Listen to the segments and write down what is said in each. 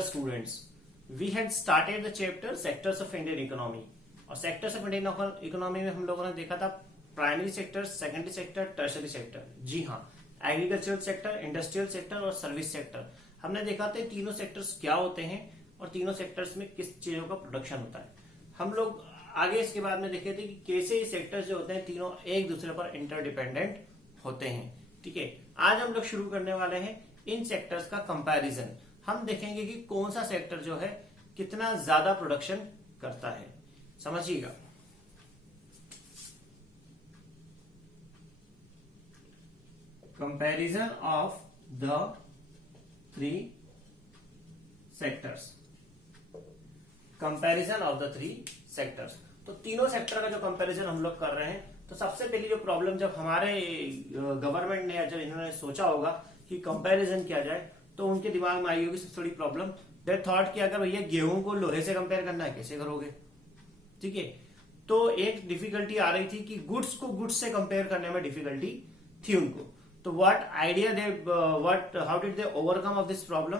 Dear students, we had started the chapter Sectors of Indian Economy. और sectors of Indian economy में हम लोगों ने देखा था primary sector, secondary sector, tertiary sector. जी हाँ, एग्रीकल्चरल सेक्टर, इंडस्ट्रियल सेक्टर और सर्विस सेक्टर। हमने देखा था तीनों सेक्टर्स क्या होते हैं और तीनों सेक्टर्स में किस चीजों का प्रोडक्शन होता है। हम लोग आगे इसके बाद में देखे थे कि कैसे ये सेक्टर्स जो होते हैं तीनों एक दूसरे पर इंटरडिपेंडेंट होते हैं। ठीक है, आज हम लोग शुरू करने वाले हैं इन सेक्टर्स का कंपैरिजन। हम देखेंगे कि कौन सा सेक्टर जो है कितना ज्यादा प्रोडक्शन करता है, समझिएगा। Comparison of the three sectors, comparison of the three sectors. तो तीनों सेक्टर का जो कंपैरिजन हम लोग कर रहे हैं, तो सबसे पहली जो प्रॉब्लम जब हमारे गवर्नमेंट ने, जब इन्होंने सोचा होगा कि कंपैरिजन किया जाए, तो उनके दिमाग में आई होगी सबसे बड़ी प्रॉब्लम, दे थॉट कि अगर भैया गेहूं को लोहे से कंपेयर करना है कैसे करोगे। ठीक है, तो एक डिफिकल्टी आ रही थी कि गुड्स को गुड्स से कंपेयर करने में डिफिकल्टी थी उनको। तो what idea they, how did they overcome of this problem.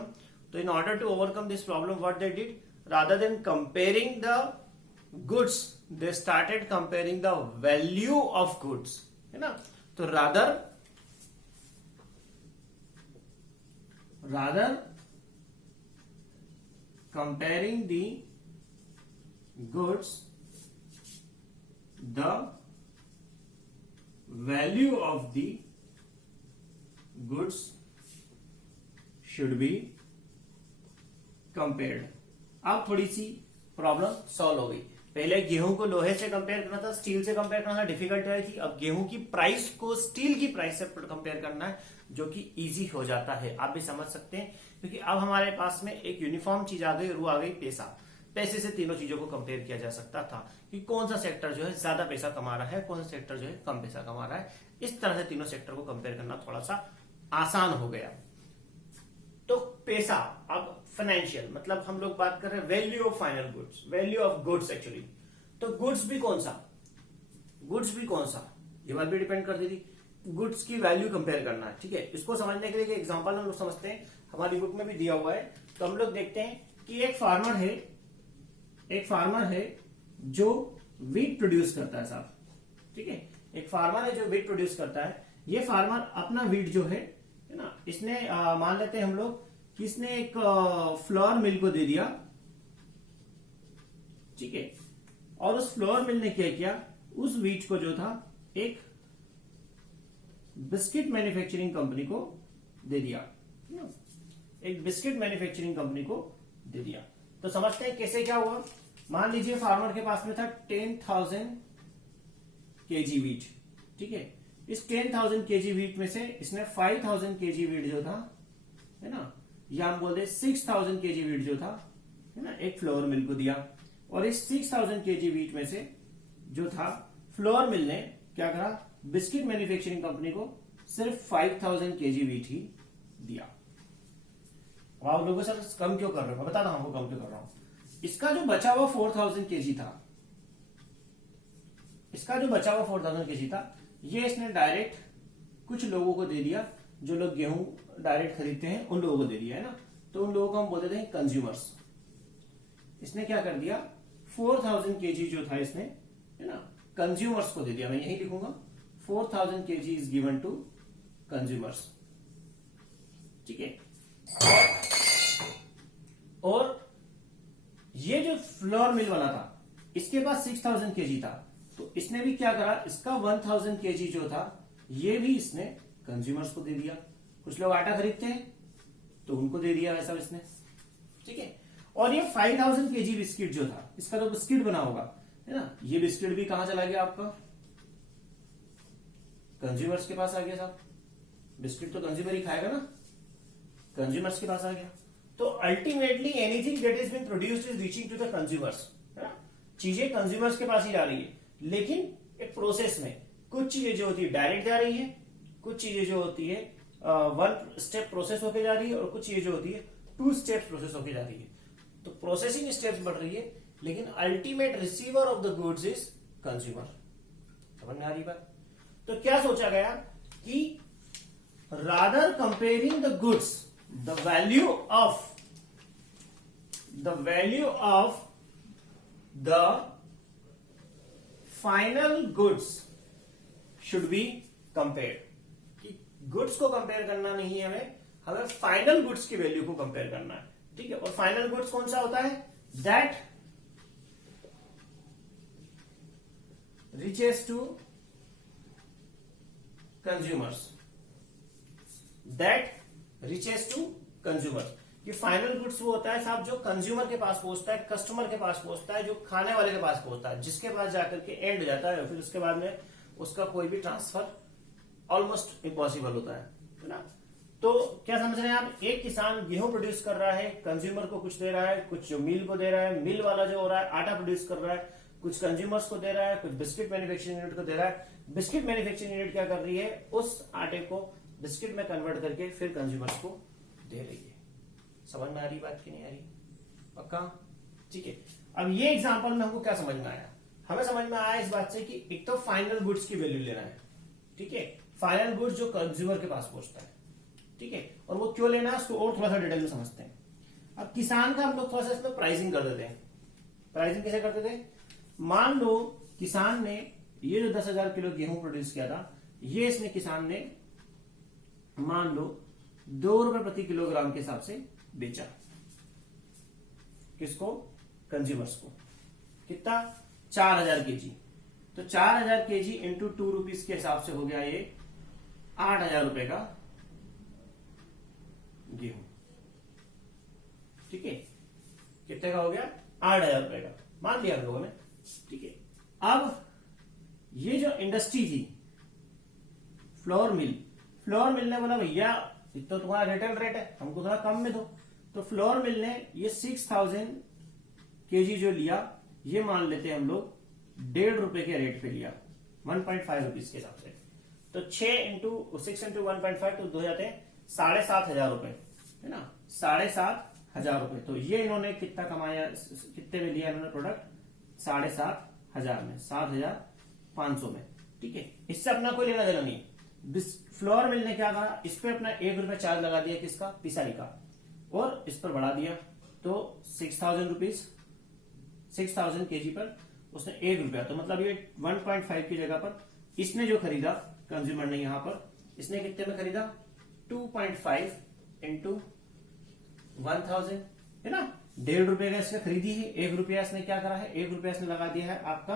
तो in order to overcome this problem what they did, rather than comparing the goods, they started comparing the value of goods, है ना। तो rather comparing the goods, the value of the goods should be compared। अब थोड़ी सी problem solve हो गई। पहले गेहूं को लोहे से कंपेयर करना था, स्टील से कंपेयर करना था, डिफिकल्ट आई थी। अब गेहूं की प्राइस को स्टील की प्राइस से कंपेयर करना है, जो कि इजी हो जाता है। आप भी समझ सकते हैं, क्योंकि अब हमारे पास में एक यूनिफॉर्म चीज आ गई, रू आ गई पैसा। पैसे से तीनों चीजों को कंपेयर किया जा सकता था कि कौन सा सेक्टर जो है ज्यादा पैसा कमा रहा है, कौन सा सेक्टर जो है कम पैसा कमा रहा है। इस तरह से तीनों सेक्टर को कंपेयर करना थोड़ा सा आसान हो गया। तो पैसा, अब फाइनेंशियल मतलब हम लोग बात कर रहे हैं value of final goods, value of goods actually. तो गुड्स भी कौन सा, ये बात भी डिपेंड कर देती। गुड्स की वैल्यू कंपेयर करना है। ठीक है, इसको समझने के लिए एग्जांपल हम लोग समझते हैं, हमारी बुक में भी दिया हुआ है। तो हम लोग देखते हैं कि एक फार्मर है जो वीट प्रोड्यूस करता है साहब। ठीक है, एक फार्मर है जो वीट प्रोड्यूस करता है। ये फार्मर अपना वीट जो है ना, इसने मान लेते हैं हम लोग कि इसने एक फ्लोर मिल को दे दिया। ठीक है, और उस फ्लोर मिल ने क्या किया, उस वीट को जो था एक बिस्किट मैन्युफैक्चरिंग कंपनी को दे दिया, एक बिस्किट मैन्युफैक्चरिंग कंपनी को दे दिया। तो समझते हैं कैसे क्या हुआ। मान लीजिए फार्मर के पास में था 10,000 केजी वीट। ठीक है, इस 10,000 केजी वीट में से इसने 5,000 केजी वीट जो था, है ना, या हम बोलते 6,000 केजी वीट जो था, है ना, एक फ्लोर मिल को दिया। और इस 6,000 केजी वीट में से जो था, फ्लोर मिल ने क्या करा, बिस्किट मैन्युफैक्चरिंग कंपनी को सिर्फ 5,000 केजी वीट ही दिया। आप लोगों सर कम क्यों कर रहे हो, बता रहा हूं कम क्यों कर रहा हूं। इसका जो बचा हुआ 4,000 केजी था, ये इसने डायरेक्ट कुछ लोगों को दे दिया, जो लोग गेहूं डायरेक्ट खरीदते हैं उन लोगों को दे दिया, है ना। तो उन लोगों को हम बोलते हैं कंज्यूमर्स। इसने क्या कर दिया, 4,000 केजी जो था इसने, है ना, कंज्यूमर्स को दे दिया। मैं यही लिखूंगा 4,000 KG is given to consumers. ठीक है, और ये जो फ्लोर मिल वाला था, इसके पास 6,000 केजी था, तो इसने भी क्या करा, इसका 1,000 केजी जो था ये भी इसने कंज्यूमर्स को दे दिया। कुछ लोग आटा खरीदते हैं तो उनको दे दिया वैसा इसने। ठीक है, और ये 5,000 केजी बिस्किट जो था, इसका तो बिस्किट बना होगा, है ना, ये बिस्किट भी कहां चला गया आपका, कंज्यूमर्स के पास आ गया साहब। बिस्किट तो कंज्यूमर ही खाएगा ना, कंज्यूमर्स के पास आ गया। तो ultimately anything that is being produced is reaching to the consumers, है ना। चीजें कंज्यूमर्स के पास ही जा रही है, लेकिन एक प्रोसेस में कुछ चीजें जो होती है डायरेक्ट जा रही है, कुछ चीजें जो होती है 1 स्टेप प्रोसेस होके जा रही है, और कुछ चीजें जो होती है 2 स्टेप्स प्रोसेस होके जा रही है। तो प्रोसेसिंग स्टेप्स बढ़ रही है, लेकिन ultimate receiver of the goods is consumer. समझ में आ रही बात। तो क्या सोचा गया कि rather comparing the goods, the value of the value of the final goods should be compare. कि गुड्स को कंपेयर करना नहीं है, हमें फाइनल गुड्स की वैल्यू को कंपेयर करना है। ठीक है, और फाइनल गुड्स कौन सा होता है? That reaches to consumers, that reaches to consumers. कि फाइनल गुड्स वो होता है साहब जो कंज्यूमर के पास पहुंचता है, कस्टमर के पास पहुंचता है, जो खाने वाले के पास पहुंचता है, जिसके पास जाकर के एंड हो जाता है, फिर उसके बाद में उसका कोई भी ट्रांसफर ऑलमोस्ट इम्पॉसिबल होता है ना। तो क्या समझ रहे हैं आप? एक किसान गेहूं प्रोड्यूस कर रहा है, कंज्यूमर को कुछ दे रहा है, कुछ जो मिल को दे रहा है, मिल वाला जो हो रहा है आटा प्रोड्यूस कर रहा है, कुछ कंज्यूमर्स को दे रहा है, कुछ बिस्किट मैन्युफैक्चरिंग यूनिट को दे रहा है। बिस्किट मैन्युफैक्चरिंग यूनिट क्या कर रही है? उस आटे को बिस्किट में कन्वर्ट करके फिर कंज्यूमर्स को दे रही है। समझ में आ रही बात की नहीं आ रही? पक्का? ठीक है। अब ये एग्जांपल में हमको क्या समझ में आया? हमें समझ में आया इस बात से कि एक तो फाइनल गुड्स की वैल्यू लेना है। ठीक है, फाइनल गुड्स जो कंज्यूमर के पास पहुंचता है। ठीक है, और वो क्यों लेना है उसको और थोड़ा सा डिटेल में समझते हैं। अब किसान का हम लोग थोड़ा सा इसमें प्राइसिंग कर देते हैं। प्राइसिंग कैसे करते थे? मान लो किसान ने ये जो 10,000 किलो गेहूं प्रोड्यूस किया था, ये इसने किसान ने मान लो 2 रुपए प्रति किलोग्राम के हिसाब से बेचा। किसको? कंज्यूमर्स को। कितना? 4,000 केजी। तो 4,000 केजी इंटू 2 रुपीज के हिसाब से हो गया ये 8,000 रुपए का गेहूं। ठीक है, कितने का हो गया? 8,000 रुपए का मान लिया हम लोगों ने। ठीक है, अब ये जो इंडस्ट्री थी फ्लोर मिल ने बोला भैया तो तुम्हारा रिटेल रेट है, हमको थोड़ा कम में दो। तो फ्लोर मिल ने ये 6,000 केजी जो लिया, ये मान लेते हैं हम लोग 1.5 रुपए के रेट पे लिया, 1.5 रुपीज के हिसाब से। तो 6 इंटू 6 इंटू 1.5 तो हो जाते हैं 7,500 रुपए, है ना? 7,500 रुपए। तो ये इन्होंने कितना कमाया, कितने में लिया इन्होंने प्रोडक्ट? 7,500 में, 7,500 में। ठीक है, इससे अपना कोई लेना देना नहीं। फ्लोर मिल ने क्या कहा? इस पे अपना 1 रुपया चार्ज लगा दिया, किसका? पिसाई का, और इस पर बढ़ा दिया। तो 6,000 रुपीज, 6,000 केजी पर उसने 1 रुपया, तो मतलब ये 1.5 की जगह पर इसने जो खरीदा कंज्यूमर ने, यहां पर इसने कितने में खरीदा? 2.5 इंटू 1,000, है ना? 1.5 रुपए का इसने खरीदी है। 1 रुपया इसने क्या करा है? 1 रुपया इसने लगा दिया है आपका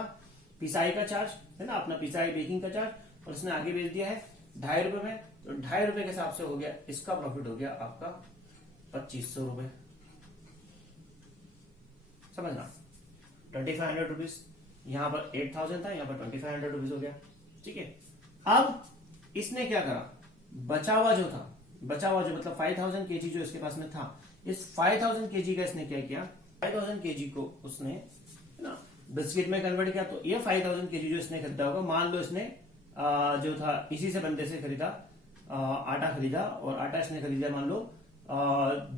पिसाई का चार्ज, है ना, अपना पिसाई बेकिंग का चार्ज, और इसने आगे बेच दिया है 2.5 रुपए में। तो 2.5 रुपए के हिसाब से हो गया, इसका प्रॉफिट हो गया आपका 2,500 रुपए। समझना? 2,500 रुपीज, यहां पर 8,000 था, यहां पर 2,500 रुपीज हो गया। ठीक है, अब इसने क्या करा? बचा हुआ जो मतलब 5,000 केजी जो इसके पास में था, इस 5,000 केजी का इसने क्या किया? 5,000 केजी को उसने, है ना, बिस्किट में कन्वर्ट किया। तो ये 5,000 केजी जो इसने खरीदा होगा, मान लो इसने जो था इसी से बंदे से खरीदा, आटा खरीदा, और आटा इसने खरीदा मान लो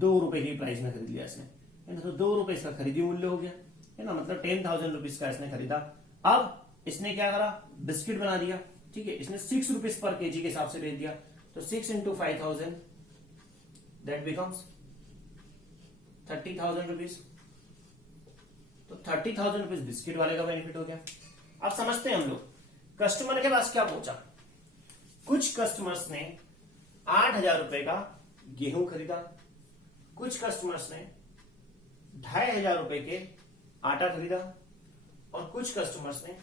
2 रुपए की प्राइस में खरीद लिया इसने, है ना। तो 2 रुपए इसका खरीदी मूल्य हो गया, है ना, मतलब 10,000 रुपीज का इसने खरीदा। अब इसने क्या करा? बिस्किट बना दिया। ठीक है, इसने 6 रुपीज पर केजी के हिसाब से बेच दिया। तो 6 इंटू 5,000 दैट बिकम्स 30,000 रुपीज। तो 30,000 रुपीज बिस्किट वाले का बेनिफिट हो गया। अब समझते हैं हम लोग कस्टमर के पास क्या पहुंचा। कुछ कस्टमर्स ने 8,000 रुपए का गेहूं खरीदा, कुछ कस्टमर्स ने 2,500 रुपए के आटा खरीदा, और कुछ कस्टमर्स ने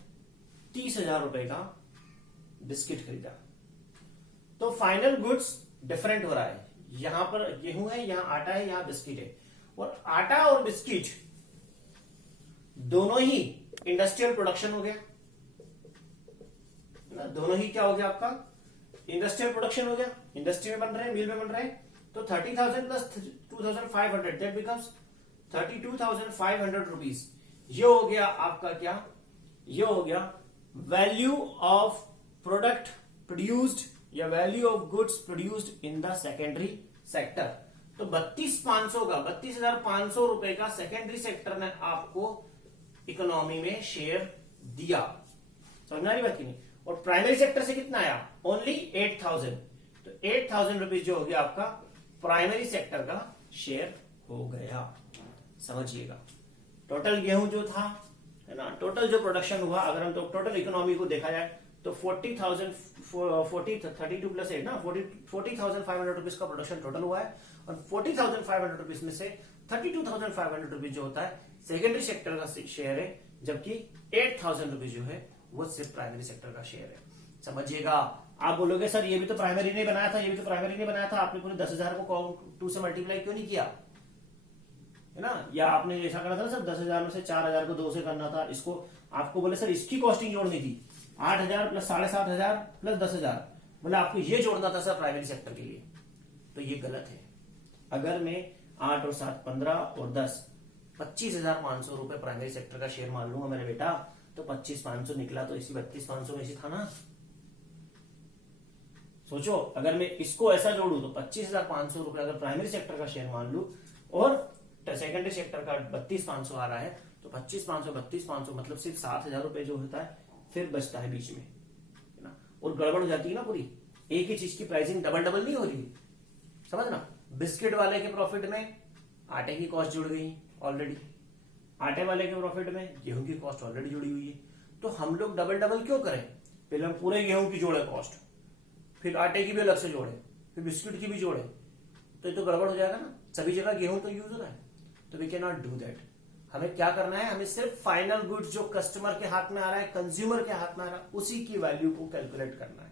30,000 रुपए का बिस्किट खरीदा। तो फाइनल गुड्स डिफरेंट हो रहा है। यहां पर गेहूं है, यहां आटा है, यहां बिस्किट है। और आटा और बिस्किट दोनों ही इंडस्ट्रियल प्रोडक्शन हो गया ना, दोनों ही क्या हो गया आपका? इंडस्ट्रियल प्रोडक्शन हो गया। इंडस्ट्री में बन रहे हैं, मिल में बन रहे हैं। तो 30,000 प्लस 2,500 दैट बिकम्स 32,500 रुपीज। ये हो गया आपका क्या? ये हो गया वैल्यू ऑफ प्रोडक्ट प्रोड्यूस्ड या value of goods produced in the secondary sector. तो 32,500 रुपए का सेकेंडरी सेक्टर ने आपको इकोनॉमी में शेयर दिया। समझ आ रही बात की नहीं? और प्राइमरी सेक्टर से कितना आया? ओनली 8,000। तो 8,000 रुपीज जो हो गया आपका प्राइमरी सेक्टर का शेयर हो गया। समझिएगा। टोटल गेहूं जो था, है ना, टोटल जो प्रोडक्शन हुआ, अगर हम तो टोटल इकोनॉमी को देखा जाए तो 32 प्लस 8 ना 40,500 रुपीज का प्रोडक्शन टोटल हुआ है, और 40,500 रुपीज में से 32,500 रुपीज जो होता है सेकेंडरी सेक्टर का शेयर है, जबकि 8,000 रुपीज जो है वो सिर्फ प्राइमरी सेक्टर का शेयर है। समझिएगा। आप बोलोगे सर ये भी तो प्राइमरी नहीं बनाया था, ये भी तो प्राइमरी नहीं बनाया था, आपने पूरे 10,000 को 2 से मल्टीप्लाई क्यों नहीं किया, है ना, या आपने ऐसा करना था ना सर 10,000 में से 4,000 को 2 से करना था, इसको आपको बोले सर इसकी कॉस्टिंग जोड़नी थी 8,000 प्लस 7,500 प्लस 10,000, बोले आपको ये जोड़ना था सर प्राइमरी सेक्टर के लिए, तो ये गलत है। अगर मैं 8 और 7 15 और 10 25,500 रुपए प्राइमरी सेक्टर का शेयर मान लूंगा मेरे बेटा, तो 25,500 निकला तो इसी 32,500 में से था ना। सोचो, अगर मैं इसको ऐसा जोड़ू तो 25,500 रुपए अगर प्राइमरी सेक्टर का शेयर मान लू और सेकेंडरी सेक्टर का 32,500 आ रहा है, तो 25,500 32,500 मतलब सिर्फ 7,000 रुपए जो होता है फिर बचता है बीच में, है ना, और गड़बड़ हो जाती है ना पूरी। एक ही चीज की प्राइसिंग डबल डबल नहीं हो रही, समझना। बिस्किट वाले के प्रॉफिट में आटे की कॉस्ट जुड़ गई ऑलरेडी, आटे वाले के प्रॉफिट में गेहूं की कॉस्ट ऑलरेडी जुड़ी हुई है, तो हम लोग डबल डबल क्यों करें? पहले हम पूरे गेहूं की जोड़े कॉस्ट, फिर आटे की भी अलग से जोड़े, फिर बिस्किट की भी जोड़े, तो ये तो गड़बड़ हो जाएगा ना। सभी जगह गेहूं तो यूज हो रहा है, तो we can not do that. हमें क्या करना है, हमें सिर्फ फाइनल गुड्स जो कस्टमर के हाथ में आ रहा है, कंज्यूमर के हाथ में आ रहा है, उसी की वैल्यू को कैलकुलेट करना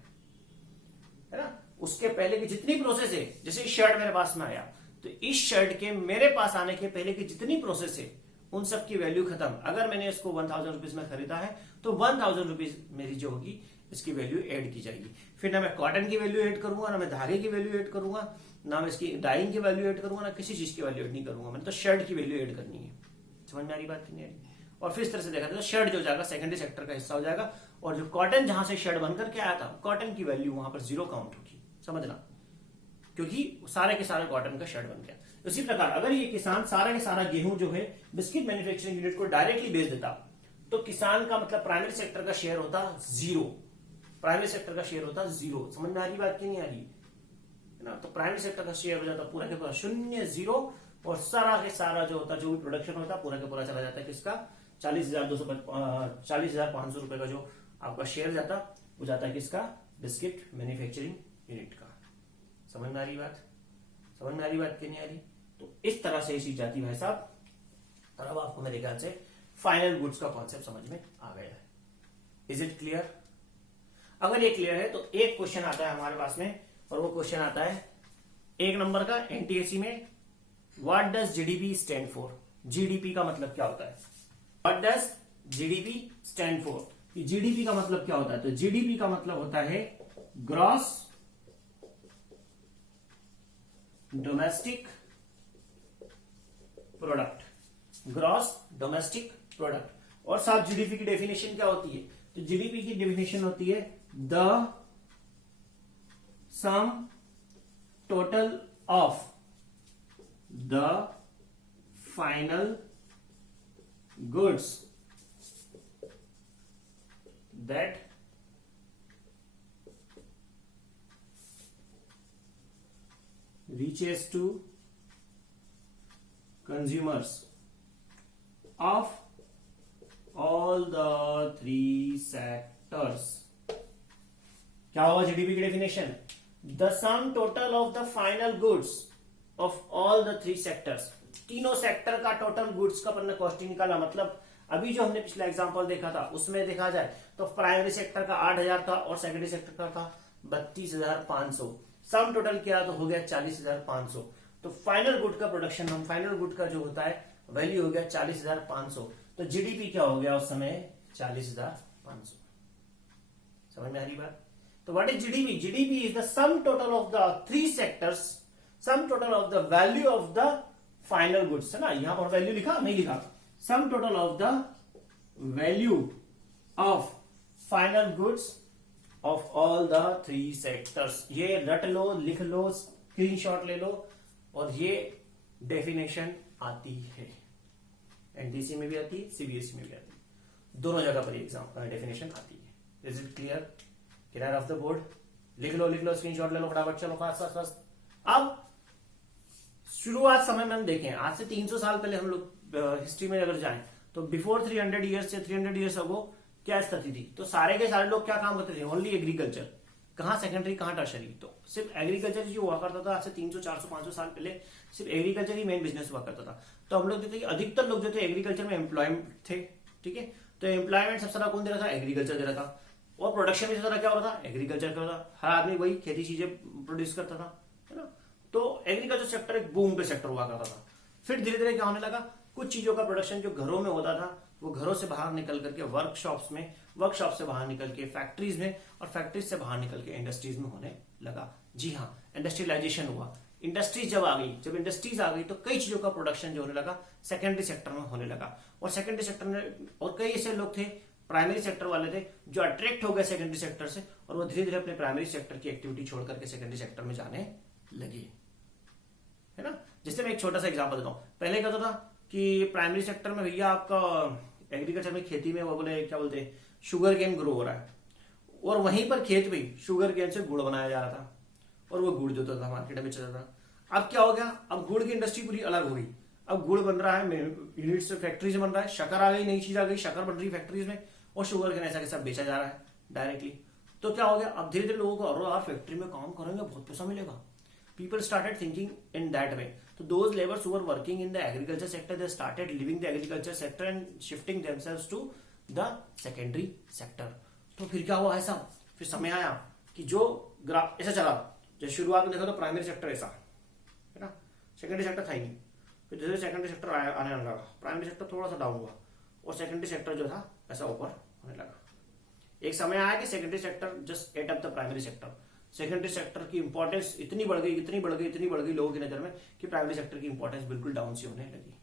है ना। उसके पहले की जितनी प्रोसेस है, जैसे शर्ट मेरे पास में आया, तो इस शर्ट के मेरे पास आने के पहले की जितनी प्रोसेस है उन सब की वैल्यू खत्म। अगर मैंने इसको 1,000 रुपीज में खरीदा है तो 1,000 रुपीज मेरी जो होगी इसकी वैल्यू ऐड की जाएगी। फिर ना मैं कॉटन की वैल्यू ऐड करूंगा, ना मैं धागे की वैल्यू ऐड करूंगा, ना मैं इसकी डाइंग की वैल्यू ऐड करूंगा, ना किसी चीज की वैल्यू ऐड नहीं करूंगा, मैंने तो शर्ट की वैल्यू ऐड करनी है। समझ में आ रही बात नहीं आ रही? और फिर इस तरह से देखा तो शर्ट जो जाएगा सेकेंडरी सेक्टर का हिस्सा हो जाएगा, और जो कॉटन जहां से शर्ट बनकर के आया था कॉटन की वैल्यू वहां पर 0 काउंट होगी, समझना, क्योंकि सारे के सारे कॉटन का शर्ट बन गया। उसी प्रकार अगर ये किसान सारा के सारा गेहूं जो है बिस्किट मैन्युफैक्चरिंग यूनिट को डायरेक्टली बेच देता, तो किसान का मतलब प्राइमरी सेक्टर का शेयर होता 0, प्राइमरी सेक्टर का शेयर होता 0। समझ में आ रही बात की नहीं आ रही, है ना। तो प्राइमरी सेक्टर का शेयर हो जाता पूरा के पूरा 0 0, और सारा के सारा जो होता, जो भी प्रोडक्शन होता पूरा के पूरा चला जाता है किसका, 40,500 रुपए का जो आपका शेयर जाता, वो जाता है किसका, बिस्किट मैन्युफैक्चरिंग यूनिट का। समझ में आ रही बात, समझ में आ रही बात कि नहीं आ रही? तो इस तरह से चीज जाती भाई साहब, और अब आपको मेरे ख्याल से फाइनल गुड्स का कॉन्सेप्ट समझ में आ गया है। Is it clear? अगर ये क्लियर है तो एक क्वेश्चन आता है हमारे पास में, और वो क्वेश्चन आता है 1 नंबर का एनटीएससी में, what does GDP stand for? GDP का मतलब क्या होता है? What does GDP stand for? GDP का मतलब क्या होता है? तो जीडीपी का मतलब होता है gross domestic product, gross domestic product. और साथ जीडीपी की डेफिनेशन क्या होती है? तो जीडीपी की डेफिनेशन होती है the sum total of the final goods that reaches to consumers of all the 3 sectors। क्या होगा जीडीपी की definition? The sum total of the final goods of all the 3 sectors. तीनों सेक्टर का total goods का अपन ने costing निकाला। मतलब अभी जो हमने पिछला एग्जांपल देखा था उसमें देखा जाए तो प्राइमरी सेक्टर का 8,000 था और सेकेंडरी सेक्टर का था 32,500। सम टोटल किया तो हो गया 40,500। तो फाइनल गुड का प्रोडक्शन, हम फाइनल गुड का जो होता है वैल्यू हो गया 40,500। तो जीडीपी क्या हो गया उस समय? 40,500। समझ में आ रही बात? तो what is GDP? GDP is the sum total of the 3 sectors, sum total of the value of the final goods, है ना। यहां पर वैल्यू लिखा नहीं लिखा? Sum total of the value of final goods of all the 3 sectors. ये रट लो, लिख लो, स्क्रीनशॉट ले लो, और ये डेफिनेशन आती है, एनटीसी में भी आती है, सीबीएसई में भी आती है, दोनों जगह पर एग्जाम डेफिनेशन आती है। Is it clear? Clear of the board? लिख लो, स्क्रीनशॉट ले लो फटाफट, चलो फास्ट फास्ट फास्ट। अब शुरुआत समय में हम देखें, आज से 300 साल पहले हम लोग हिस्ट्री में अगर जाएं तो बिफोर 300 ईयर्स से 300 ईयर्स अगो क्या स्थिति थी, तो सारे के सारे लोग क्या काम करते थे, ओनली एग्रीकल्चर। कहाँ सेकेंडरी कहाँ टर्शरी, तो सिर्फ एग्रीकल्चर जो हुआ करता था आज से 300 400 500 साल पहले, सिर्फ एग्रीकल्चर ही मेन बिजनेस हुआ करता था। तो हम लोग देखते हैं अधिकतर लोग जो थे एग्रीकल्चर में एम्प्लॉयमेंट थे, ठीक है। तो एम्प्लॉयमेंट सबसे ज्यादा कौन दे रहा था, एग्रीकल्चर दे रहा था, और प्रोडक्शन भी सबसे ज्यादा क्या हो रहा था, एग्रीकल्चर का था। हर आदमी वही खेती चीजें प्रोड्यूस करता था, है ना। तो एग्रीकल्चर सेक्टर एक बूम पे सेक्टर हुआ करता था। फिर धीरे धीरे क्या होने लगा, कुछ चीजों का प्रोडक्शन जो घरों में होता था वो घरों से बाहर निकल करके वर्कशॉप्स में, वर्कशॉप से बाहर निकल के फैक्ट्रीज में, और फैक्ट्रीज से बाहर निकल के इंडस्ट्रीज में होने लगा। जी हाँ, इंडस्ट्रियलाइजेशन हुआ। इंडस्ट्रीज जब आ गई, जब इंडस्ट्रीज आ गई तो कई चीजों का प्रोडक्शन जो होने लगा सेकेंडरी सेक्टर में होने लगा। और सेकेंडरी सेक्टर में और कई ऐसे लोग थे प्राइमरी सेक्टर वाले थे जो अट्रैक्ट हो गए सेकेंडरी सेक्टर से, और वो धीरे धीरे अपने प्राइमरी सेक्टर की एक्टिविटी छोड़ करके सेकेंडरी सेक्टर में जाने लगी, है ना। जैसे मैं एक छोटा सा एग्जांपल देता हूँ। पहले क्या होता था कि प्राइमरी सेक्टर में भैया आपका एग्रीकल्चर में खेती में वो बोले क्या बोलते हैं, शुगर केन ग्रो हो रहा है, और वहीं पर खेत में शुगर केन से गुड़ बनाया जा रहा था, और वो गुड़ जो था मार्केट में चल रहा था। अब क्या हो गया, अब गुड़ की इंडस्ट्री पूरी अलग हो गई। अब गुड़ बन रहा है यूनिट से, फैक्ट्री से बन रहा है, शक्कर आ गई, नई चीज आ गई, शक्कर बन रही फैक्ट्रीज में, और शुगर केन ऐसा कैसा बेचा जा रहा है डायरेक्टली। तो क्या हो गया, अब धीरे धीरे लोगों को और यार फैक्ट्री में काम करेंगे बहुत पैसा मिलेगा। People started thinking in that way. So those laborers who were working in the agriculture sector, they started leaving the agriculture sector and shifting themselves to the secondary sector. तो फिर क्या हुआ ऐसा, फिर समय आया कि जो ग्राफ ऐसा चला, जैसे शुरुआत में देखा तो प्राइमरी सेक्टर ऐसा, है ना, सेकेंडरी सेक्टर था ही नहीं। फिर जैसे सेकेंडरी सेक्टर आने लगा, प्राइमरी सेक्टर थोड़ा सा डाउन हुआ, और सेकेंडरी सेक्टर जो था ऐसा ऊपर होने लगा। एक समय आया कि secondary sector just ate up the primary sector. Secondary sector की इंपॉर्टेंस इतनी बढ़ गई, इतनी बढ़ गई, इतनी बढ़ गई लोगों की नजर में कि प्राइमरी सेक्टर की इंपॉर्टेंस बिल्कुल डाउन सी होने लगी,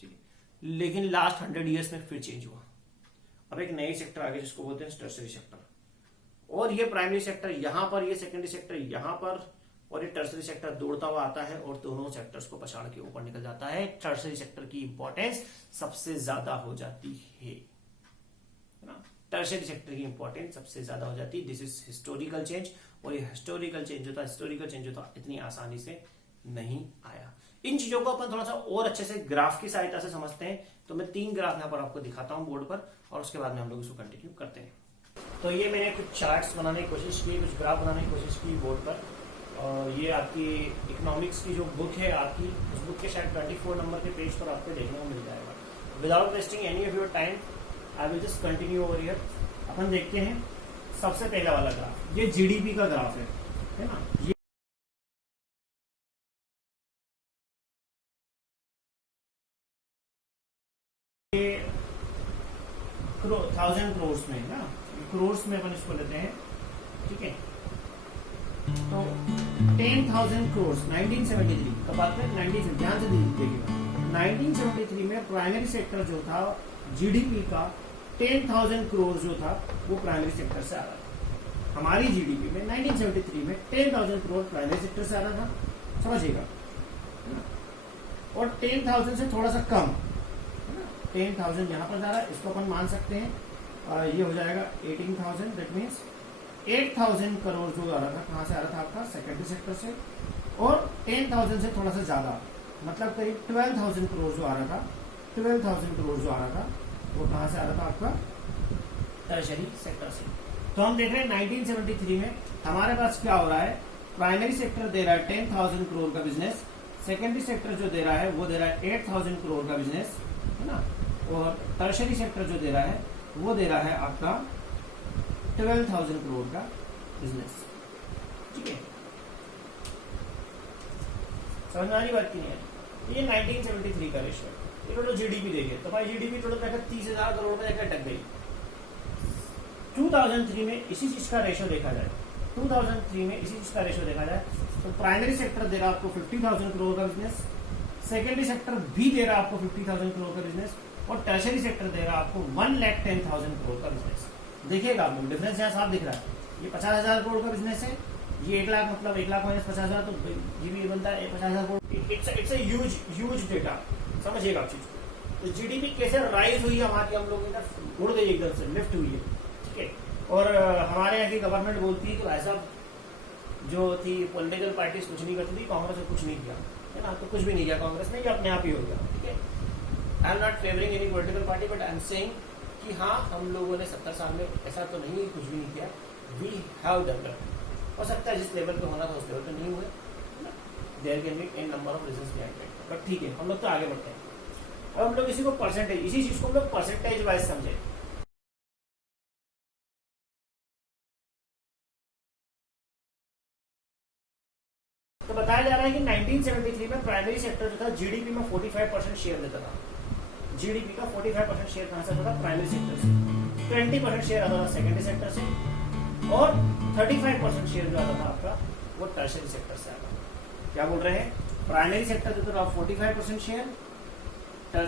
ठीक है। लेकिन लास्ट 100 ईयर्स में फिर चेंज हुआ। अब एक नई सेक्टर आ गई जिसको बोलते हैं टर्शरी सेक्टर, और ये प्राइमरी सेक्टर यहां पर, ये सेकेंडरी सेक्टर यहां पर, और ये टर्शरी सेक्टर दौड़ता हुआ आता है और दोनों सेक्टर्स को पछाड़ के ऊपर निकल जाता है। टर्शरी सेक्टर की इंपॉर्टेंस सबसे ज्यादा हो जाती है ना, टर्शरी सेक्टर की इंपॉर्टेंस सबसे ज्यादा हो जाती है। दिस इज हिस्टोरिकल चेंज, और ये हिस्टोरिकल चेंज जो था इतनी आसानी से नहीं आया। इन चीजों को अपन थोड़ा सा और अच्छे से ग्राफ की सहायता से समझते हैं। तो मैं 3 ग्राफ यहाँ पर आपको दिखाता हूँ बोर्ड पर, और उसके बाद में हम लोग इसको कंटिन्यू करते हैं। तो ये मैंने कुछ चार्ट्स बनाने की कोशिश की, कुछ ग्राफ बनाने की कोशिश की बोर्ड पर, और ये आपकी इकोनॉमिक्स की जो बुक है आपकी, उस बुक के शायद 24 नंबर के पेज पर आपको देखने को मिल जाएगा। Without wasting any of your time I will just continue over here. अपन देखते हैं सबसे पहला वाला ग्राफ, ये जीडीपी का ग्राफ है ना। ये 1000 करोड़ में है ना, करोड़ में अपन इसको लेते हैं, ठीक है। तो 10,000 करोड़ 1973 का बात है, 19 ध्यान से देखिएगा, 1973 में प्राइमरी सेक्टर जो था जीडीपी का 10,000 करोड़ जो था वो प्राइमरी सेक्टर से आ रहा था। हमारी जीडीपी में 1973 में 10,000 करोड़ प्राइमरी सेक्टर से आ रहा था, समझिएगा। और 10,000 से थोड़ा सा कम, 10,000 यहाँ पर जा रहा है, इसको अपन मान सकते हैं ये हो जाएगा 18,000। दैट मीन्स 8,000 करोड़ जो आ रहा था, कहाँ से आ रहा था आपका, सेकेंडरी सेक्टर से। और 10,000 से थोड़ा सा ज्यादा, मतलब करीब 12,000 करोड़ जो आ रहा था, 12,000 करोड़ जो आ रहा था वो कहाँ से आ रहा था आपका, टर्शरी सेक्टर से। तो हम देख रहे हैं 1973 में हमारे पास क्या हो रहा है, प्राइमरी सेक्टर दे रहा है 10,000 करोड़ का बिजनेस, सेकेंडरी सेक्टर जो दे रहा है वो दे रहा है 8,000 करोड़ का बिजनेस, है ना, और टर्शरी सेक्टर जो दे रहा है वो दे रहा है आपका 12,000 करोड़ का बिजनेस, ठीक है। समझ में आ रही बात की नहीं है। ये 1973 का रेशियो, ये टोटल जीडीपी देखिए, तो भाई जीडीपी टोटल जाकर 30,000 करोड़ में जाकर अटक गई। 2003 में इसी चीज का रेशियो देखा जाए, 2003 में इसी चीज का रेशियो देखा जाए तो प्राइमरी सेक्टर दे रहा है आपको 50,000 करोड़ का बिजनेस, सेकेंडरी सेक्टर भी दे रहा है आपको 50,000 करोड़ का बिजनेस, और टर्शरी सेक्टर दे रहा है आपको 1,10,000 करोड़ का बिजनेस। देखिएगा आप लोग, डिफरेंस यहाँ साफ दिख रहा है। ये 50,000 करोड़ का बिजनेस है, ये 1 लाख, मतलब 1 लाख माइनस 50,000 तो जीबी बनता है 50,000 crore. It's a huge data, समझिएगा आप चीज को। तो जीडीपी कैसे राइज हुई है हमारी, हम लोग इधर उड़ गई, एकदम से लिफ्ट हुई है, ठीक है। और हमारे यहाँ की गवर्नमेंट बोलती है कि भाई साहब जो थी पॉलिटिकल पार्टीज कुछ नहीं करती थी, कांग्रेस ने कुछ नहीं किया, है ना, तो कुछ भी नहीं किया कांग्रेस ने, ये अपने आप ही हो गया, ठीक है। I am not favouring any political party, but I am saying कि हाँ, हम लोगों ने 70 साल में ऐसा तो नहीं, कुछ भी नहीं किया, वी हैव डेवलप्ड। हो सकता है जिस लेवल पे होना था उस लेवल पे नहीं हुए, there can be an number of reasons behind it, but ठीक है, हम लोग तो आगे बढ़ते हैं। और हम लोग इसी को परसेंटेज, इसी चीज को हम लोग परसेंटेज वाइज समझे। तो बताया जा रहा है कि 1973 में प्राइमरी सेक्टर जो था जीडीपी में 45% शेयर देता था। जीडीपी का 45% शेयर कहां से आता था? प्राइमरी सेक्टर से। 20% शेयर आता था सेकेंडरी सेक्टर से, और 35% शेयर जो आता था आपका वो टर्शियरी सेक्टर से आता था। क्या बोल रहे हैं? प्राइमरी सेक्टर देता था 45% शेयर,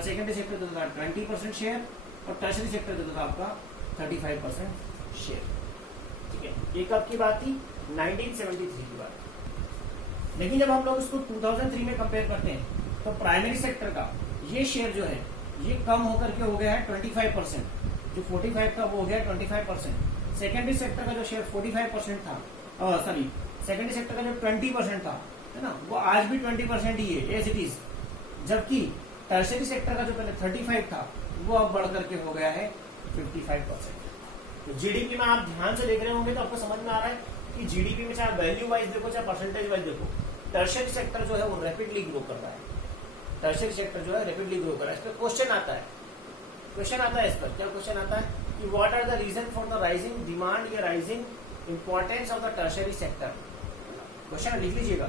सेकेंडरी सेक्टर देता था 20% शेयर, और टर्शियरी सेक्टर देता था आपका 35% शेयर। ठीक है, ये कब की बात थी? 1973 की बात। लेकिन जब हम लोग इसको 2003 में कंपेयर करते हैं तो प्राइमरी सेक्टर का ये शेयर जो है ये कम होकर के हो गया है 25%, जो 45 था वो हो गया 25%। सेकेंडरी सेक्टर का जो शेयर 45% था, सॉरी सेकेंडरी सेक्टर का जो 20% था, है ना, वो आज भी 20% ही है, एज इट इज। जबकि टर्शियरी सेक्टर का जो पहले 35 था वो अब बढ़ करके हो गया है 55%। तो जीडीपी में आप ध्यान से देख रहे होंगे तो आपको समझ में आ रहा है कि जीडीपी में चाहे वैल्यू वाइज देखो चाहे परसेंटेज वाइज देखो, टर्शियरी सेक्टर जो है वो रैपिडली ग्रो कर रहा है। टर्शियरी सेक्टर जो है रैपिडली ग्रो कर रहा है। इस पर क्वेश्चन आता है, इस पर क्या क्वेश्चन आता है कि what are the reason for the rising demand या rising importance of the tertiary sector. Question लिख लीजिएगा,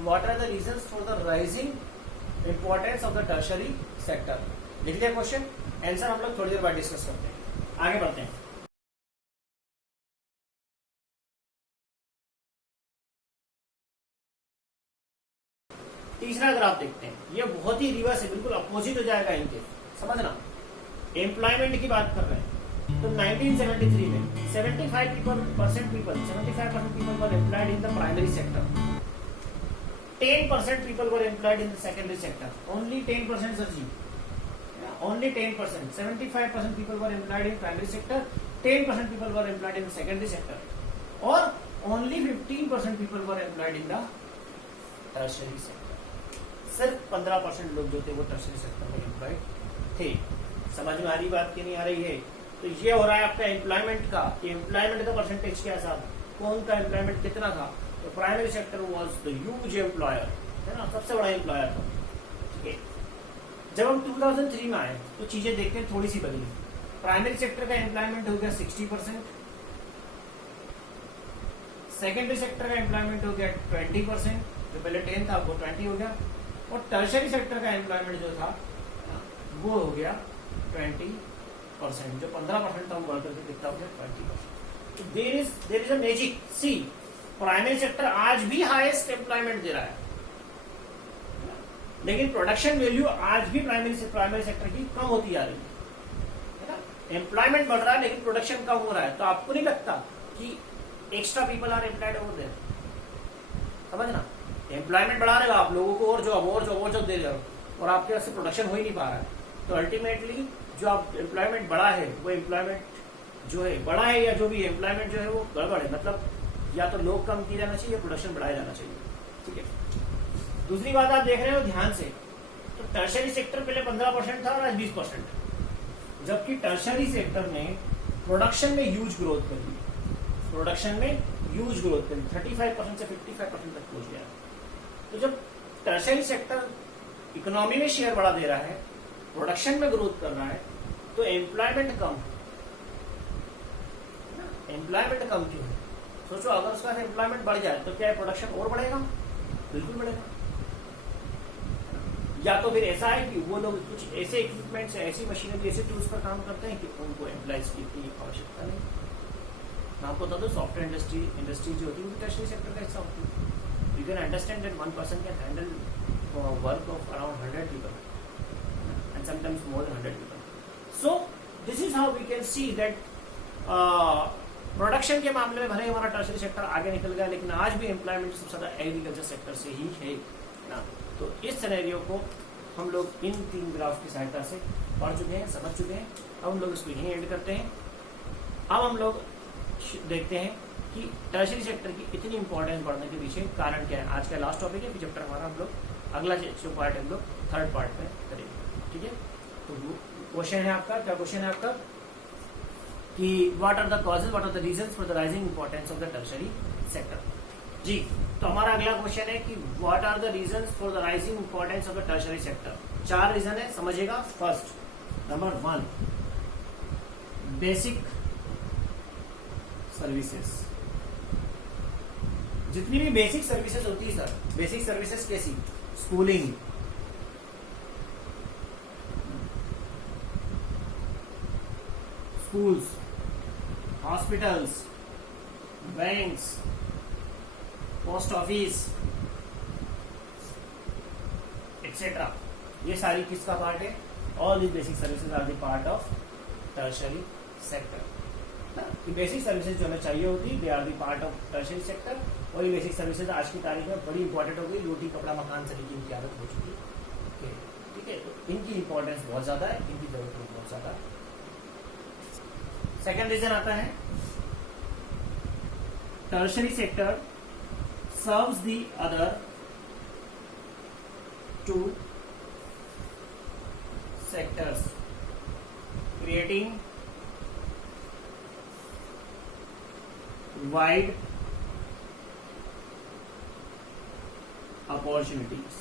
what are the reason for the rising importance of the tertiary sector. लिख लिया क्वेश्चन, आंसर हम लोग थोड़ी देर बाद डिस्कस करते हैं। आगे बढ़ते हैं। तीसरा ग्राफ देखते हैं, ये बहुत ही रिवर्स है, बिल्कुल अपोजिट हो जाएगा इनके, समझना। एम्प्लॉयमेंट की बात कर रहे हैं तो 1973 में 75% people were employed in the primary sector, 10% people were employed in the secondary sector, only 10% sir ji, only 10%। 75% people were employed in primary sector, 10% people were employed in secondary sector, और only 15% people were employed in the tertiary sector. सिर्फ 15% लोग जो थे वो tertiary sector में employed थे। समझ में आ रही बात की नहीं आ रही है? तो ये हो रहा है आपका एम्प्लॉयमेंट का, कि एम्प्लॉयमेंट का परसेंटेज क्या था, कौन का एम्प्लॉयमेंट कितना था। तो primary sector was the huge employer, है ना, सबसे बड़ा एम्प्लॉयर था। ठीक है, जब हम 2003 में आए तो चीजें देखते हैं थोड़ी सी बदली। प्राइमरी सेक्टर का एम्प्लॉयमेंट हो गया 60%, सेकेंडरी सेक्टर का एम्प्लॉयमेंट हो गया 20%, जो पहले 10 था वो 20 हो गया, और टर्शियरी सेक्टर का एम्प्लॉयमेंट जो था वो हो गया 20%, जो 15% था वो बढ़ करके कितना हो गया 20%। तो there is a magic. See, primary sector आज भी हाईएस्ट एम्प्लॉयमेंट दे रहा है, लेकिन प्रोडक्शन वैल्यू आज भी प्राइमरी सेक्टर की कम होती जा रही है ना। एम्प्लॉयमेंट बढ़ रहा है लेकिन प्रोडक्शन कम हो रहा है। तो आपको नहीं लगता कि extra people are employed over there? समझना, एम्प्लॉयमेंट बढ़ा रहे हो आप लोगों को, और जॉब दे रहे हो, और आपके पास से प्रोडक्शन हो ही नहीं पा रहा है। तो अल्टीमेटली जो आप एम्प्लॉयमेंट बढ़ा है वो एम्प्लॉयमेंट जो है बड़ा है, या जो भी एम्प्लॉयमेंट जो है वो गड़बड़ है। मतलब या तो लोग कम किए जाना चाहिए, प्रोडक्शन बढ़ाया जाना चाहिए। ठीक है, दूसरी बात आप देख रहे हो ध्यान से, तो टर्शियरी सेक्टर पहले 15% था और आज 20%, जबकि टर्शियरी सेक्टर ने प्रोडक्शन में ह्यूज ग्रोथ कर दी, 35% से 55% तक पहुंच गया। तो जब टर्शियरी सेक्टर इकोनॉमी में शेयर बढ़ा दे रहा है, प्रोडक्शन में ग्रोथ कर रहा है, तो एम्प्लॉयमेंट कम क्यों है? सोचो, अगर उसका एम्प्लॉयमेंट बढ़ जाए तो क्या प्रोडक्शन और बढ़ेगा? बिल्कुल बढ़ेगा। या तो फिर ऐसा है कि वो लोग कुछ ऐसे इक्विपमेंट्स, ऐसी मशीनरी, ऐसे टूल्स पर काम करते हैं कि उनको एम्प्लॉयज की इतनी आवश्यकता नहीं। मैं आपको बता दो, सॉफ्टवेयर इंडस्ट्री जो होती है वो टर्शियरी सेक्टर का हिस्सा होती है। You can understand that one person can handle work of around 100 people and sometimes more than 100 people. So this is how we can see that production के मामले में भले हमारा टर्शियरी सेक्टर आगे निकल गया, लेकिन आज भी एम्प्लॉयमेंट सबसे ज्यादा एग्रीकल्चर सेक्टर से ही है ना। तो इस सिनेरियो को हम लोग इन 3 ग्राफ की सहायता से पढ़ चुके हैं, समझ चुके हैं। अब हम लोग इसको यहीं एंड करते हैं। अब हम लोग देखते हैं कि टर्शियरी सेक्टर की इतनी इंपॉर्टेंस बढ़ने के पीछे कारण क्या है। आज का लास्ट टॉपिक है, फिर चैप्टर हमारा हम लोग अगला जो पार्ट है हम लोग 3rd पार्ट में करेंगे। ठीक है, तो क्वेश्चन है आपका, क्या क्वेश्चन है आपका कि what are the causes, what are the reasons for the rising importance of the tertiary sector. जी, तो हमारा अगला क्वेश्चन है कि what are the reasons for the rising importance of the tertiary sector. 4 reason है, समझिएगा। First, number 1, basic services. जितनी भी बेसिक सर्विसेज होती है सर, बेसिक सर्विसेज कैसी, schooling, schools, hospitals, banks, post office etcetera, ये सारी किसका पार्ट है? All this basic services are the part of tertiary sector. Basic services जो हमें चाहिए होती है, they are the part of tertiary sector. और ये बेसिक सर्विसेज आज की तारीख में बड़ी इंपॉर्टेंट हो गई। रोटी कपड़ा मकान सभी की इनकी आदत हो चुकी है, ठीक है, तो इनकी इंपॉर्टेंस बहुत ज्यादा है, इनकी जरूरत बहुत ज्यादा है। सेकेंड रीजन आता है tertiary sector serves the other two sectors, creating wide opportunities।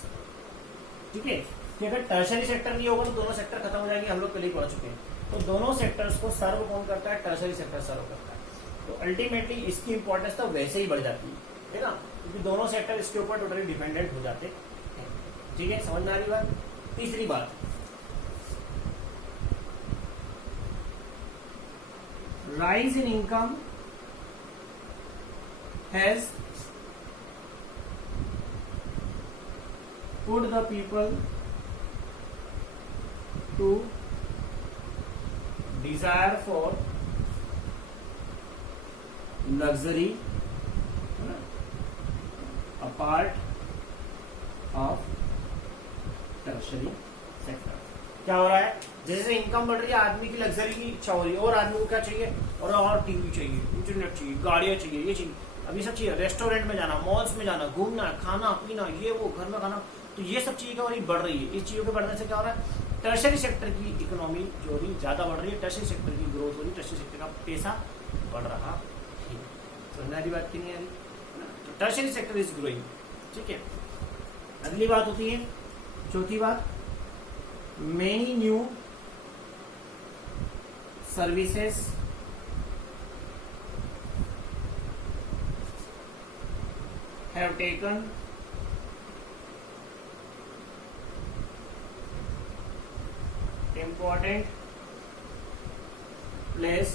ठीक है, कि अगर टर्शरी सेक्टर नहीं होगा तो दोनों सेक्टर खत्म हो जाएंगे, हम लोग पहले ही पढ़ चुके हैं। तो दोनों सेक्टर्स को सर्व कौन करता है? टर्शरी सेक्टर सर्व करता है। तो अल्टीमेटली इसकी इंपॉर्टेंस तो वैसे ही बढ़ जाती है ना, क्योंकि दोनों सेक्टर इसके ऊपर टोटली डिपेंडेंट हो जाते हैं। ठीक है, समझ में आ रही बात। तीसरी बात, rise in income has put the people to desire for luxury a part of tertiary sector। क्या हो रहा है? जैसे इनकम बढ़ रही है, आदमी की लग्जरी की इच्छा हो रही है, और आदमी को क्या चाहिए? और टीवी चाहिए, इंटरनेट चाहिए, गाड़ियां चाहिए, ये चाहिए, अब ये सब चाहिए। रेस्टोरेंट में जाना, मॉल्स में जाना, घूमना, खाना पीना, ये वो, घर में खाना, तो ये सब चीजें क्या हो रही, बढ़ रही है। इस चीजों के बढ़ने से क्या हो रहा है? टर्शरी सेक्टर की इकोनॉमी जो हो रही है ज्यादा बढ़ रही है, टर्शरी सेक्टर की ग्रोथ हो रही है, टर्शरी सेक्टर का पैसा बढ़ रहा है। समझ आ रही बात की नहीं आ रही? Tertiary sector is growing. ठीक है, अगली बात होती है, चौथी बात, many new services have taken important place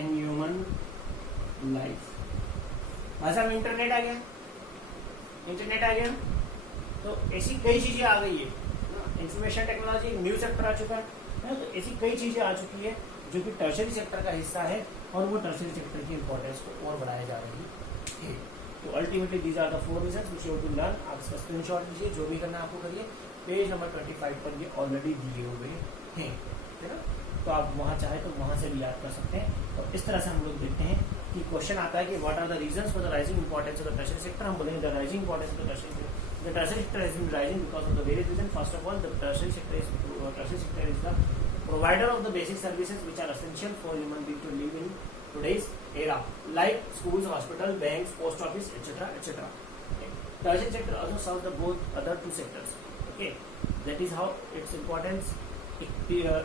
in human life। भाई साहब इंटरनेट आ गया, इंटरनेट आ गया, तो ऐसी कई चीजें आ गई है। इंफॉर्मेशन टेक्नोलॉजी न्यू सेक्टर आ चुका है, तो ऐसी कई चीजें आ चुकी है जो कि टर्शरी सेक्टर का हिस्सा है, और वो टर्शरी सेक्टर की इंपॉर्टेंस को और बढ़ाया जा रही है। तो ultimately these are the 4 reasons which you have to learn. आप इसका स्क्रीनशॉट लीजिए, जो भी करना है आपको करिए। पेज नंबर 25 पर ये ऑलरेडी दिए हुए हैं, है ना, तो आप वहां चाहे तो वहां से भी याद कर सकते हैं। तो इस तरह से हम लोग देखते हैं कि क्वेश्चन आता है कि what are the reasons for the rising importance of the tertiary sector. हम बोलेंगे the rising importance of the tertiary sector has been rising because of the various reason. First of all, the tertiary sector is the provider of the basic services which are essential for human being to live in today's era, like schools, hospitals, banks, post office, etc., etc. Okay. Tertiary sector also serves the both other two sectors. Okay, that is how its importance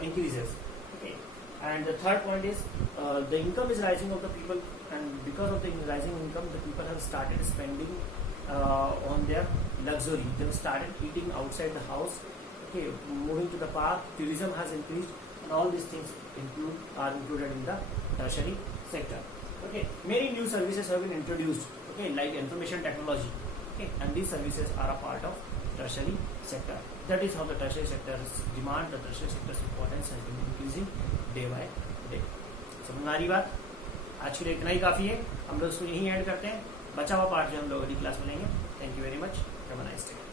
increases. Okay, and the third point is the income is rising of the people, and because of the rising income, the people have started spending on their luxury. They have started eating outside the house. Okay, moving to the park, tourism has increased, and all these things are included in the tertiary sector. Okay, many new services have been introduced. Okay, like information technology. Okay, and these services are a part of tertiary sector. That is how the tertiary sector's demand, the tertiary sector's importance has been increasing day by day. समझ में आ रही बात? आज के लिए इतना ही काफी है, हम लोग इसको यहीं एंड करते हैं। बचा हुआ पार्ट जो हम लोग अगली क्लास में लेंगे। Thank you very much, have a nice day.